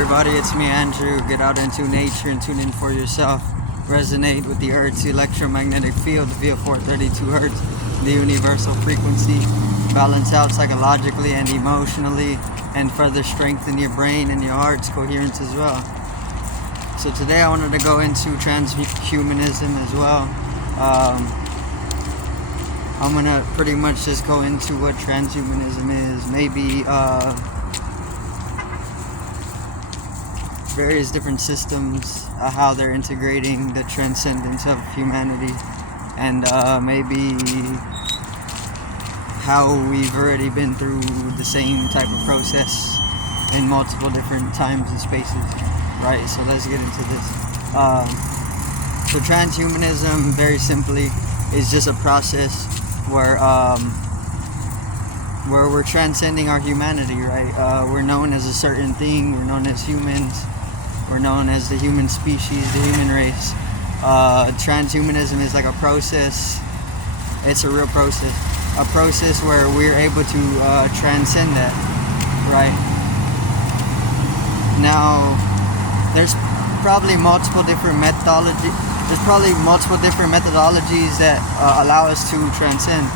everybody, it's me Andrew. Get out into nature and tune in for yourself. Resonate with the Earth's electromagnetic field via 432 Hz, the universal frequency. Balance out psychologically and emotionally, and further strengthen your brain and your heart's coherence as well. So today I wanted to go into transhumanism as well. I'm gonna pretty much just go into what transhumanism is, maybe various different systems, how they're integrating the transcendence of humanity, and maybe how we've already been through the same type of process in multiple different times and spaces, right? So let's get into this. So transhumanism, very simply, is just a process where we're transcending our humanity, right? We're known as a certain thing. We're known as humans. We're known as the human species, the human race. Transhumanism is like a process. It's a real process. A process where we're able to transcend that, right? Now, there's probably multiple different methodologies. There's probably multiple different methodologies that allow us to transcend,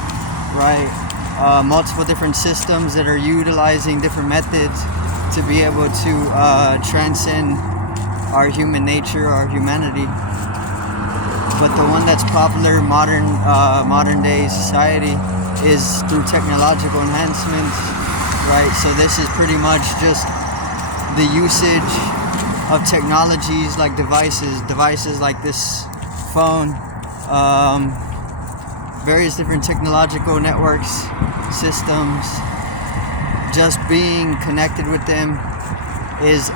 right? Multiple different systems that are utilizing different methods to be able to transcend our human nature, our humanity. But the one that's popular in modern day society is through technological enhancements, right? So this is pretty much just the usage of technologies like devices like this phone, various different technological networks, systems. Just being connected with them is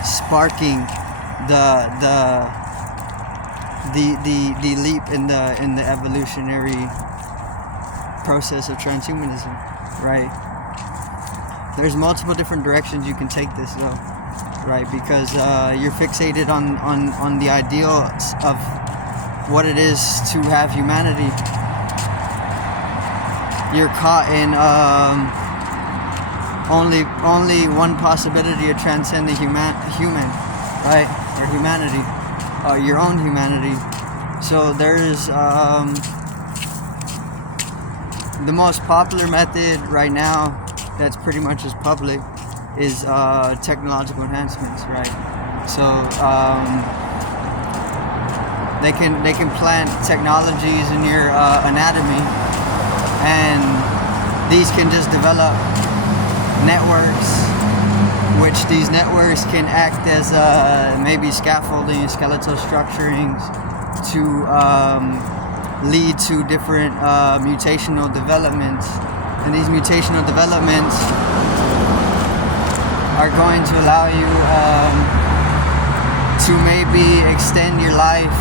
sparking the leap in the evolutionary process of transhumanism, right? There's multiple different directions you can take this though, right? Because you're fixated on the ideals of what it is to have humanity. You're caught in only one possibility to transcend the human, right? Or humanity, your own humanity. So there's the most popular method right now that's pretty much as public is technological enhancements, right? So they can plant technologies in your anatomy, and these can just develop networks, which these networks can act as maybe scaffolding, skeletal structurings to lead to different mutational developments. And these mutational developments are going to allow you to maybe extend your life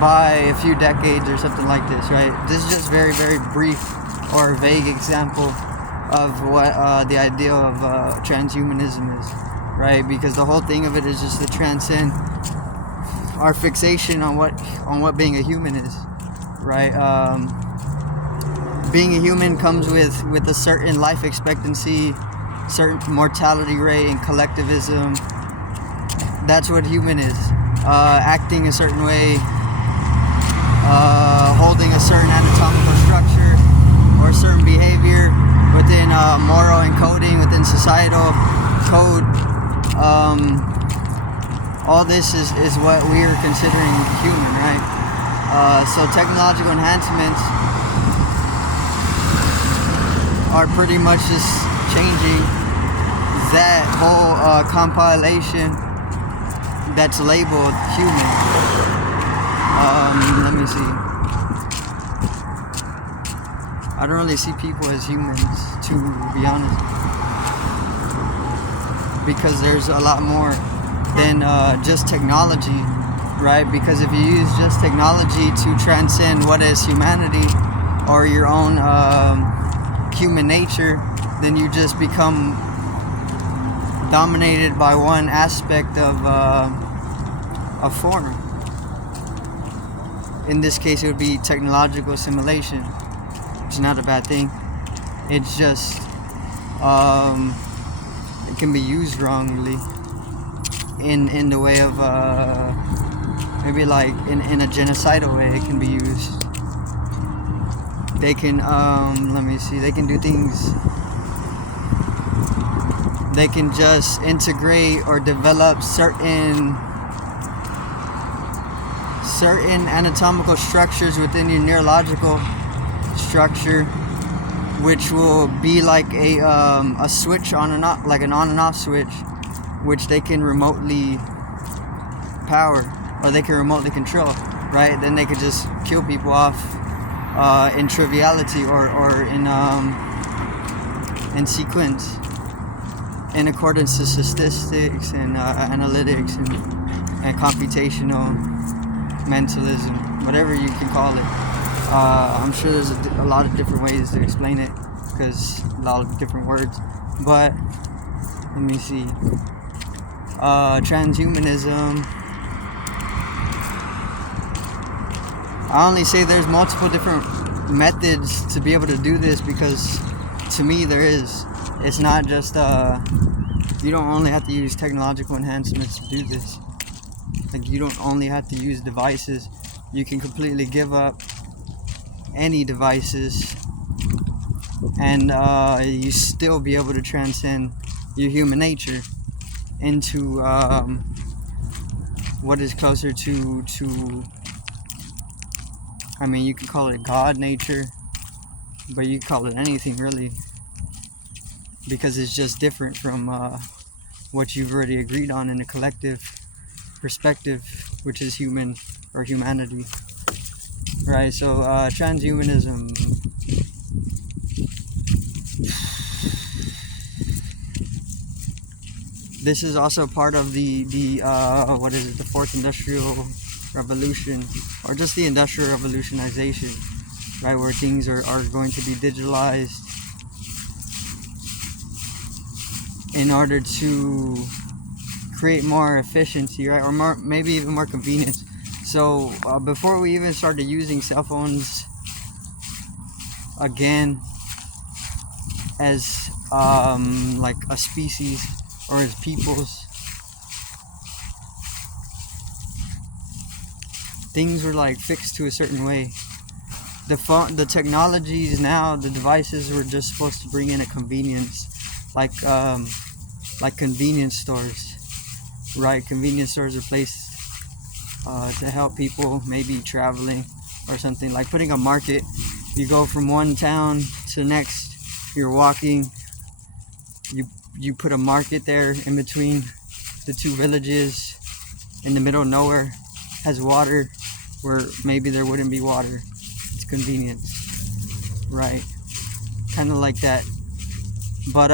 by a few decades or something like this, right? This is just very, very brief or vague example of what the idea of transhumanism is, right? Because the whole thing of it is just to transcend our fixation on what being a human is, right? Being a human comes with a certain life expectancy, certain mortality rate, and collectivism. That's what human is. Acting a certain way, holding a certain anatomical structure or a certain behavior within moral encoding, within societal code. All this is what we are considering human, right? So technological enhancements are pretty much just changing that whole compilation that's labeled human. Let me see. I don't really see people as humans, to be honest, because there's a lot more than just technology, right? Because if you use just technology to transcend what is humanity or your own human nature, then you just become dominated by one aspect of a form. In this case, it would be technological assimilation, which is not a bad thing. It's just can be used wrongly in the way of maybe like in a genocidal way. It can be used. They can let me see, they can do things. They can just integrate or develop certain anatomical structures within your neurological structure, which will be like a switch on and off, like an on and off switch, which they can remotely power or they can remotely control, right? Then they could just kill people off in triviality or in sequence, in accordance to statistics and analytics and computational mentalism, whatever you can call it. I'm sure there's a lot of different ways to explain it, because a lot of different words. But let me see. Transhumanism. I only say there's multiple different methods to be able to do this, because to me there is. It's not just you don't only have to use technological enhancements to do this. Like, you don't only have to use devices. You can completely give up any devices and you still be able to transcend your human nature into what is closer to I mean, you can call it God nature, but you can call it anything really, because it's just different from what you've already agreed on in a collective perspective, which is human or humanity, right? So transhumanism, this is also part of the what is it, the fourth industrial revolution, or just the industrial revolutionization, right, where things are going to be digitalized in order to create more efficiency, right, or more, maybe even more convenience. So before we even started using cell phones again as like a species or as peoples, things were like fixed to a certain way. The technologies now, the devices were just supposed to bring in a convenience, like convenience stores, right? Convenience stores are placed to help people maybe traveling or something, like putting a market. You go from one town to the next, you're walking, you put a market there in between the two villages, in the middle of nowhere, has water where maybe there wouldn't be water. It's convenience, right? Kind of like that. But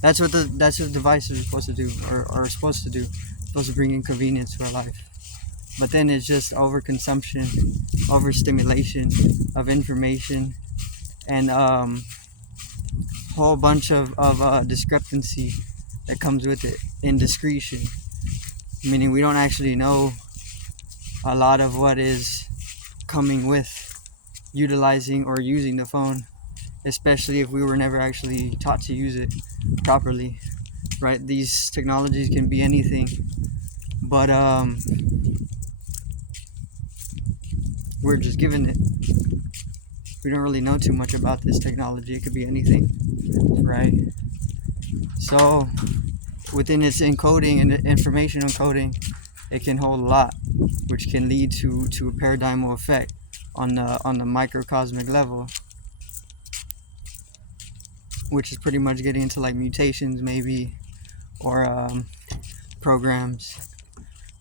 that's what devices are supposed to do, or are supposed to do. Supposed to bring in convenience to our life. But then it's just overconsumption, overstimulation of information, and whole bunch of discrepancy that comes with it, indiscretion, meaning we don't actually know a lot of what is coming with utilizing or using the phone, especially if we were never actually taught to use it properly, right? These technologies can be anything, but we're just given it. We don't really know too much about this technology. It could be anything, right? So within its encoding and information encoding, it can hold a lot, which can lead to a paradigmal effect on the microcosmic level, which is pretty much getting into like mutations maybe, or programs,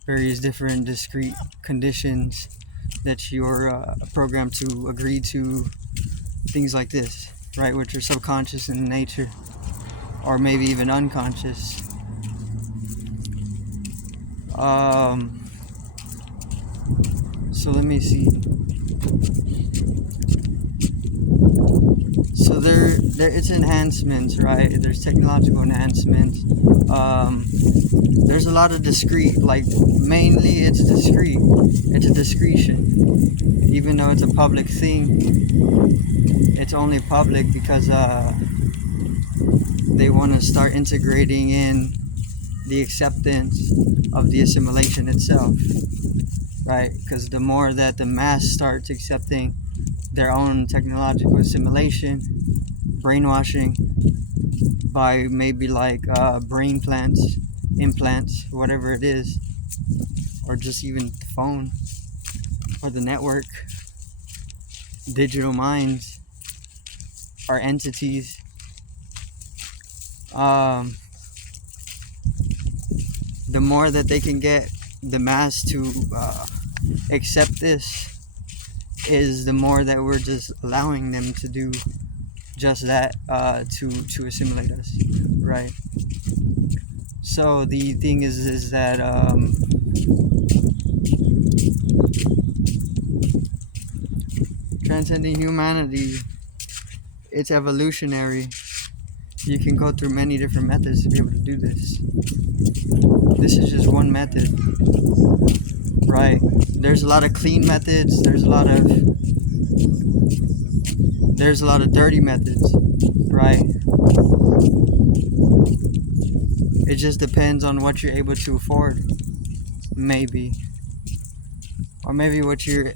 various different discrete conditions that you're programmed to agree to, things like this, right, which are subconscious in nature, or maybe even unconscious. So let me see. So there it's enhancements, right? There's technological enhancements. There's a lot of discrete, like mainly it's discrete. It's a discretion. Even though it's a public thing, it's only public because they want to start integrating in the acceptance of the assimilation itself, right? Because the more that the mass starts accepting their own technological assimilation, brainwashing by maybe like brain plants, implants, whatever it is, or just even the phone or the network, digital minds are entities. The more that they can get the mass to accept this, is the more that we're just allowing them to do just that, to assimilate us, right? So the thing is that transcending humanity, it's evolutionary. You can go through many different methods to be able to do this. This is just one method, right? There's a lot of clean methods. There's a lot of dirty methods, right? It just depends on what you're able to afford, maybe, or maybe what you're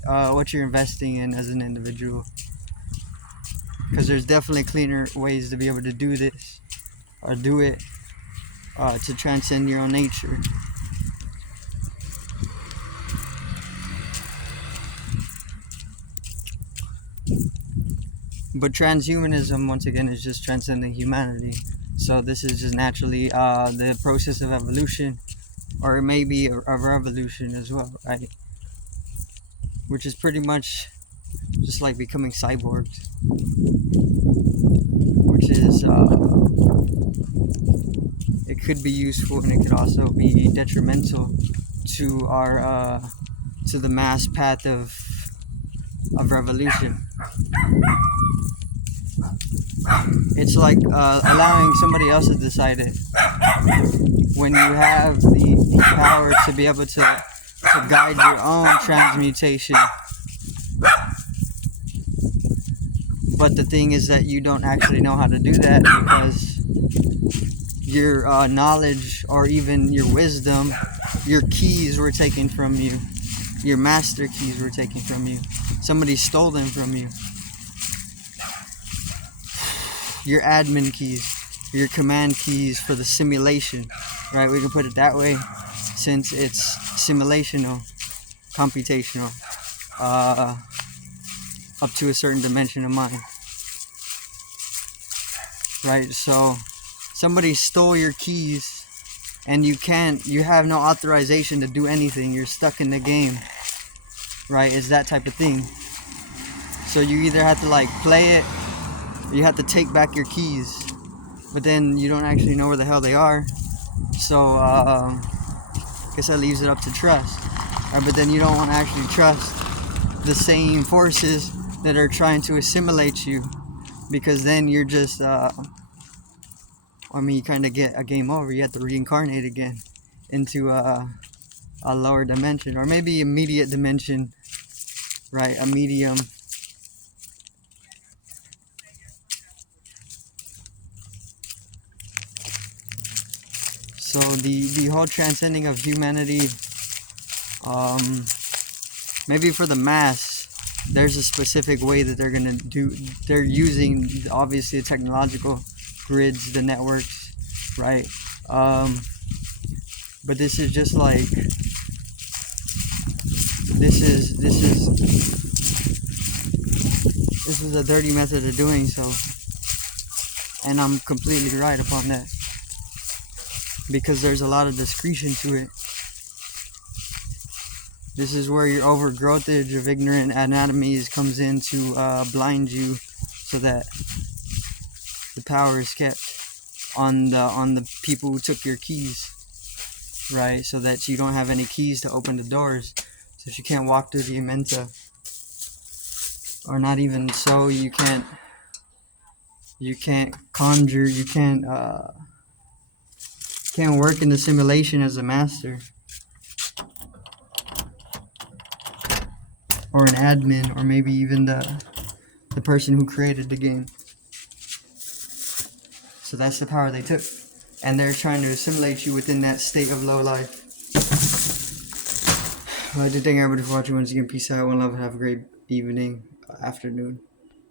investing in as an individual. Because there's definitely cleaner ways to be able to do this, or do it, to transcend your own nature. But transhumanism, once again, is just transcending humanity. So this is just naturally the process of evolution, or maybe a revolution as well, right? Which is pretty much just like becoming cyborgs, which is it could be useful, and it could also be detrimental to our to the mass path of revolution. It's like allowing somebody else to decide it, when you have the power to be able to guide your own transmutation. But the thing is that you don't actually know how to do that, because your knowledge, or even your wisdom, your keys were taken from you. Your master keys were taken from you. Somebody stole them from you. Your admin keys, your command keys for the simulation, right? We can put it that way, since it's simulational, computational, up to a certain dimension of mind, right? So somebody stole your keys, and you have no authorization to do anything. You're stuck in the game, right? It's that type of thing. So you either have to like play it, or you have to take back your keys, but then you don't actually know where the hell they are. So I guess that leaves it up to trust, right? But then you don't want to actually trust the same forces that are trying to assimilate you, because then you're just you kind of get a game over. You have to reincarnate again into a lower dimension, or maybe a mediate dimension, right? A medium. So the whole transcending of humanity, maybe for the mass, there's a specific way that they're gonna do. They're using obviously the technological grids, the networks, right? But this is just like this is a dirty method of doing so, and I'm completely right upon that, because there's a lot of discretion to it. This is where your overgrowthage of ignorant anatomies comes in to blind you, so that the power is kept on the people who took your keys, right? So that you don't have any keys to open the doors, so if you can't walk through the Amenta, or not even so, you can't conjure, you can't work in the simulation as a master, or an admin, or maybe even the person who created the game. So that's the power they took. And they're trying to assimilate you within that state of low life. Well, I did thank everybody for watching once again. Peace out, one love, have a great evening, afternoon.